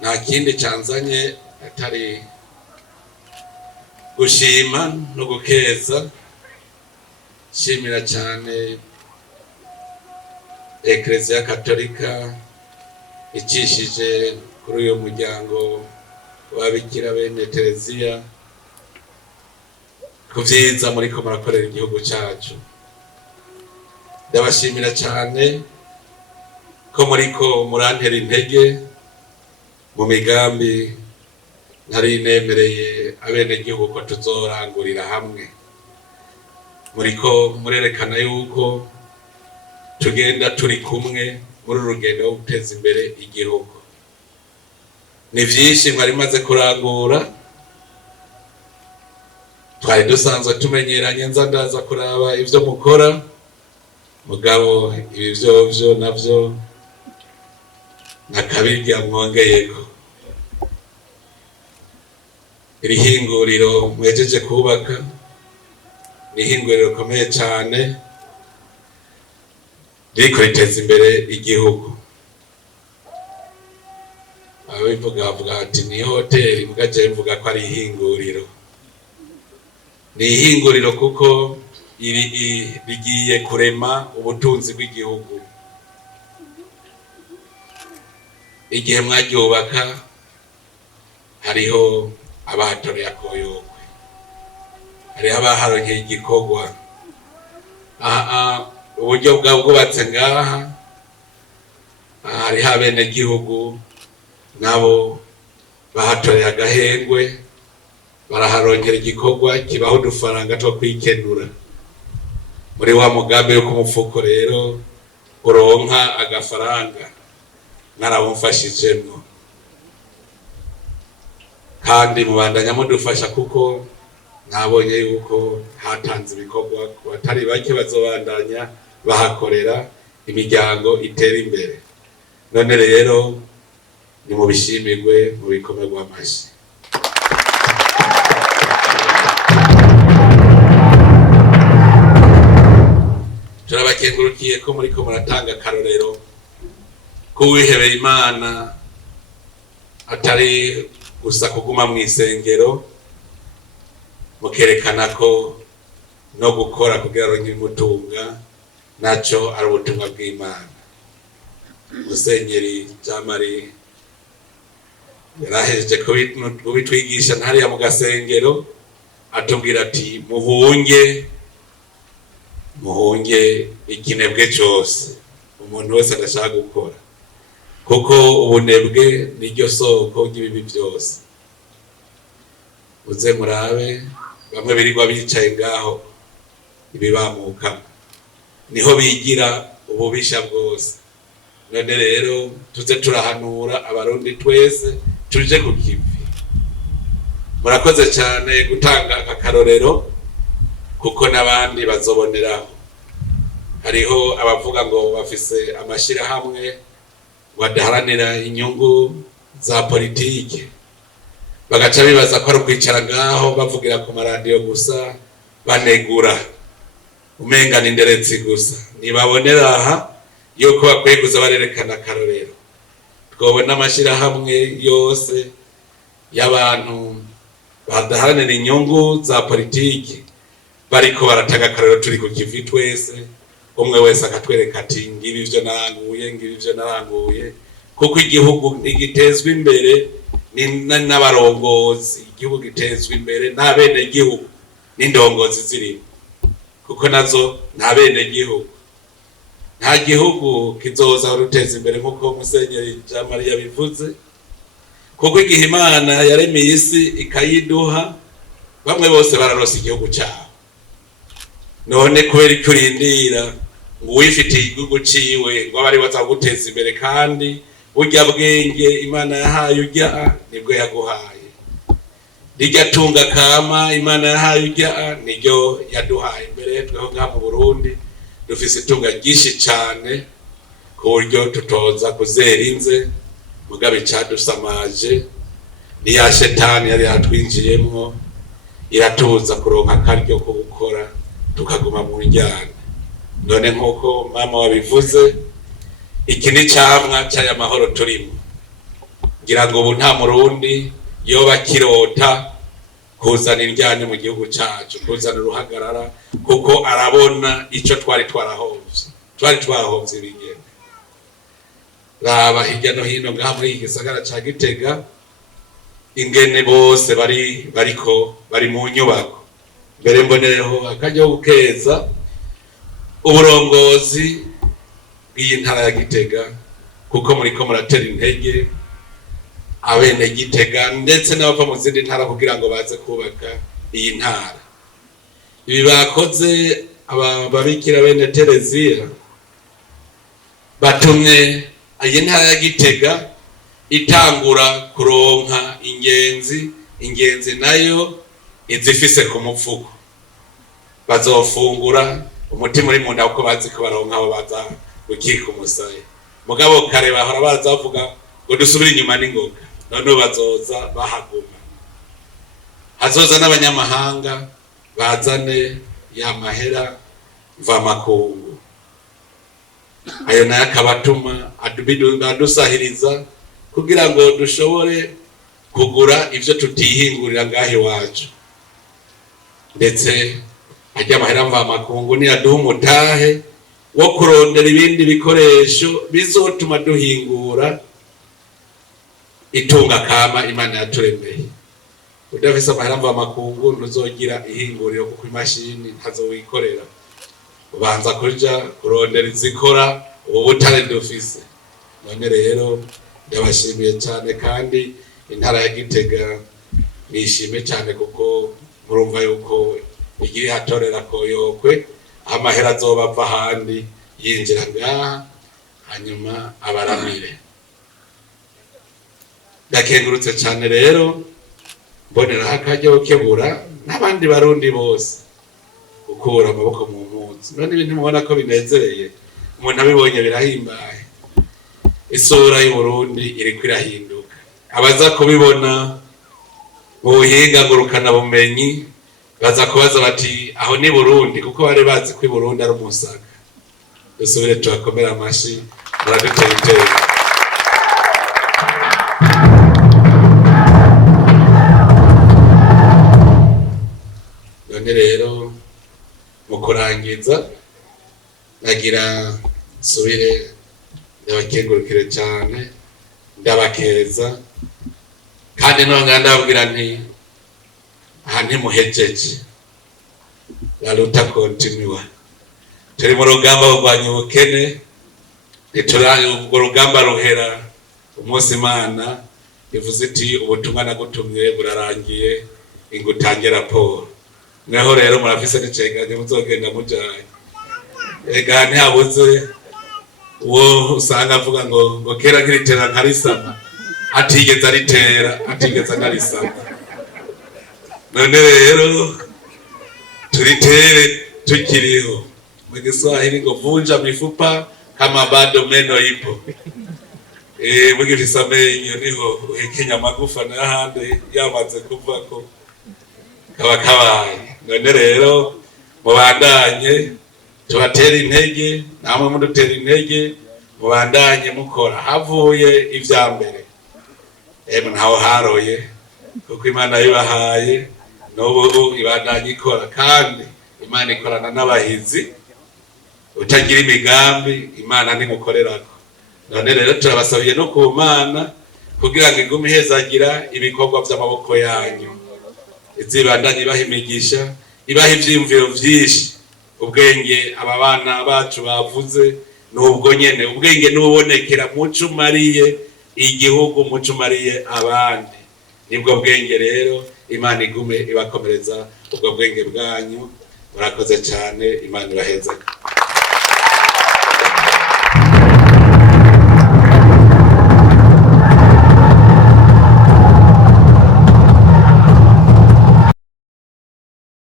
nta kindi canzanye atari gushima no gukeza, shimira cyane Eklezia Katolika icishije kuri uyu muryango w'ababikira bene Tereziya ku vyiza muriko murakorera igihugu cacu. Ndabashimira cyane ko muriko murantera intege mu migambi nari nemereye abenegihugu ko tuzorangurira hamwe. Muriko murerekana yuko tugenda turi kumwe muri urugendo rwo guteza imbere igihugu. Ni vyinshi mwari maze kurangura, twari dusanzwe tumenyeranye, nza ndaza kuraba ivyo mukora, mugabo ibi vyovyo navyo nakabirya mwongeyeko. Iri hinguriro mwejeje kubaka ni ihinguriro rikomeye cyane ririko riteza imbere igihugu. Ababivuga bavuga ati ni hoteli, mugaje mvuga ko ari ihinguriro. Ni ihinguriro kuko rigiye kurema ubutunzi bw'igihugu. Igihe mwaryubaka hariho abahatoreye akoyokwe, hariho abaharonkeye igikorwa. Uburyo bwubatse ngaha, hariho abenegihugu nabo bahatoreye agahengwe, baraharonkera igikorwa kibaho udufaranga two kwikenura. Muri wa mugambi wo kumufuko rero uronka agafaranga mwarabumfashijemwo, kandi mubandanya mudufasha kuko nabonye yuko hatanze ibikorwa ku batari bake bazobandanya bahakorera imiryango itera imbere. None rero ni mubishimirwe, mubikomerwa amashi. Turabakengurukiye ko muriko muratanga akarorero ko wihebeye Imana atari gusa kuguma mu isengero, mukerekana ko no gukora kugira ngo nkimutunga naco ari ubutumwa bw'Imana. Musenyeri Jamari yarahejeje kubitwigisha ntariya mu gasengero, atubwira ati muhunge ikinebwe cyose umuntu wese adashaka gukora, kuko ubunebwe niryo soko ry'ibibi byose. Uze murabe bamwe birirwa bicaye ngaho ibibamuka, niho bigira ububisha bwose. None rero tuze turahanura abarundi twese tuje ku kivi. Murakoze cyane gutanga akarorero, kuko n'abandi bazoboneraho. Hariho abavuga ngo bafise amashirahamwe badaharanira inyungu za politike, bagaca bibaza ko ari ukwicara ngaho bavugira ku maradiyo gusa banegura umenga ni nderetsi gusa. Nibabonera aha yuko bakwiye kuza barerekana akarorero. Twobona amashirahamwe yose y'abantu badaharanira inyungu za politike bariko barataga akarorero, turi ku kivi twese, umwe wese akatwereka ati ngibi ivyo naranguye, kuko igihugu ntigitezwa imbere n'abarongozi, igihugu gitezwa imbere n'abene gihugu n'indongozi zirimo, kuko nazo ntabene gihugu. Nta gihugu kizoza ruteza imbere nk'uko Musenyeri Jamari yabivuze, kuko igihe Imana yaremeye isi ikayiduha, bamwe bose bararonse igihugu cyabo. None kubera icyo urindira ngo wifitiye igihugu ciwe ngo abari bazaguteza imbere, kandi burya bwenge Imana yahaye ujya nibwo yaguhaye, rijya tunga kama Imana yahaye ujya niryo yaduhaye. Mbere tweho ngaha mu Burundi dufise itunga ryinshi cyane ku buryo tutoza kuzera inze, mugabe icadusamaje ni ya shetani yari yatwinjiyemwo iratubuza kuronka akaryo ko gukora, tukaguma mu njyana. None nk'uko mama wabivuze, iki ni camwa cy'aya mahoro turimo. kugira ngo ubu nta murundi yoba kirota kuzana indyane mu gihugu cyacu, kuzana uruhagarara, kuko arabona icyo twari twahovye ibigeni. Raba hirya no hino ngaha muri iki gisagara ca Gitega ingene bose bari mu nyubako. Mbere mbonereho akajya gukeza uburongozi bw'iyi ntara ya Gitega, kuko muriko muratera intege abene Gitega ndetse n'abava mu zindi ntara kugira ngo baze kubaka iyi ntara. Ibi bakoze ababikira bene Tereziya batumye iyi ntara ya Gitega itangura kuronka ingenzi nayo izifise ku mupfuko, bazofungura umutima uri mu nda kuko bazi ko baronka aho baza gukika umusaya. Mugabo kare bahora baza bavuga ngo dusubire inyuma n'ingoga, none bazoza bahaguma. Hazoza n'abanyamahanga bazane ya mahera mvamakungu, ayo nayo akabatuma adusahiriza kugira ngo dushobore kugura ivyo tutihingurira ngaho iwacu. Ndetse ajya amahera mvamakungu ni aduha umutahe wo kurondera ibindi bikoresho bizotuma duhingura itunga kama Imana yaturemeye. Udafise amahera mvamakungu ntuzogira ihinguriro, kuko imashini ntazowikorera, ubanza kuja kurondera izikora ubu butare dufise. None rero ndabashimiye cyane, kandi intara ya Gitega nishime cyane, kuko murumva yuko igiri hatorera koyokwe amahera azoba ava ahandi yinjira ngaha, hanyuma abaramire. Ndakengurutse cyane rero, mboneraho akaryo kebura n'abandi barundi bose gukura amaboko mu mpunzi. None ibintu mubona ko binezereye, umuntu abibonye birahimbaye. Isura y'Uburundi iriko irahinduka. Abaza kubibona mu buhinga ngurukana bumenyi baza kubaza bati aho ni Burundi, kuko bari bazi ko Burundi ari umusaka. Dusubire tubakomera amashi, muradutera iteka. None rero mu kurangiza nagira subire ndabakengurukire cyane, ndabakeza, kandi nonga ndababwira nti aha ntimuhejeje, laruta kontinua. Turi mu rugamba rurwanya ubukene, urwo rugamba ruhera umunsi Imana ivuze iti ubutumwa nagutumye burarangiye, ingutange raporo. Mweho rero murafise n'iceganye muzogenda mujaye. Ega ntihabuze uwo usanga avuga ngo kera nkiritera nkarisama, atigeze nkarisama. None rero tulitere tukiriho. Mu Kiswahili ngo vunja mifupa kama bado meno ipo. Mu Kiswahili niho uhekenya magufa n'ahandi yamaze kuva ko kaba kabaye. None rero mubandanye tubatera intege, namwe mudutera intege, mubandanye mukora. Havuye ivya mbere ntaho haroye, kuko Imana yibahaye n'ubu ibandanye ikora, kandi Imana ikorana n'abahizi. Utagira imigambi Imana ntimukorerako. None rero turabasabiye no ku Mana kugira ngo igume ihezagira ibikorwa by'amaboko yanyu, izibandanye ibaha imigisha, ibaha ivyiyumviro vyinshi. Ubwenge aba bana bacu bavuze n'ubwo nyene, ubwenge n'ubonekera muco umariye igihugu, muco umariye abandi. Nibwo bwenge rero Imana igume ibakomereza ubwo bwenge bwanyu. Murakoze cyane, Imana ibahezage.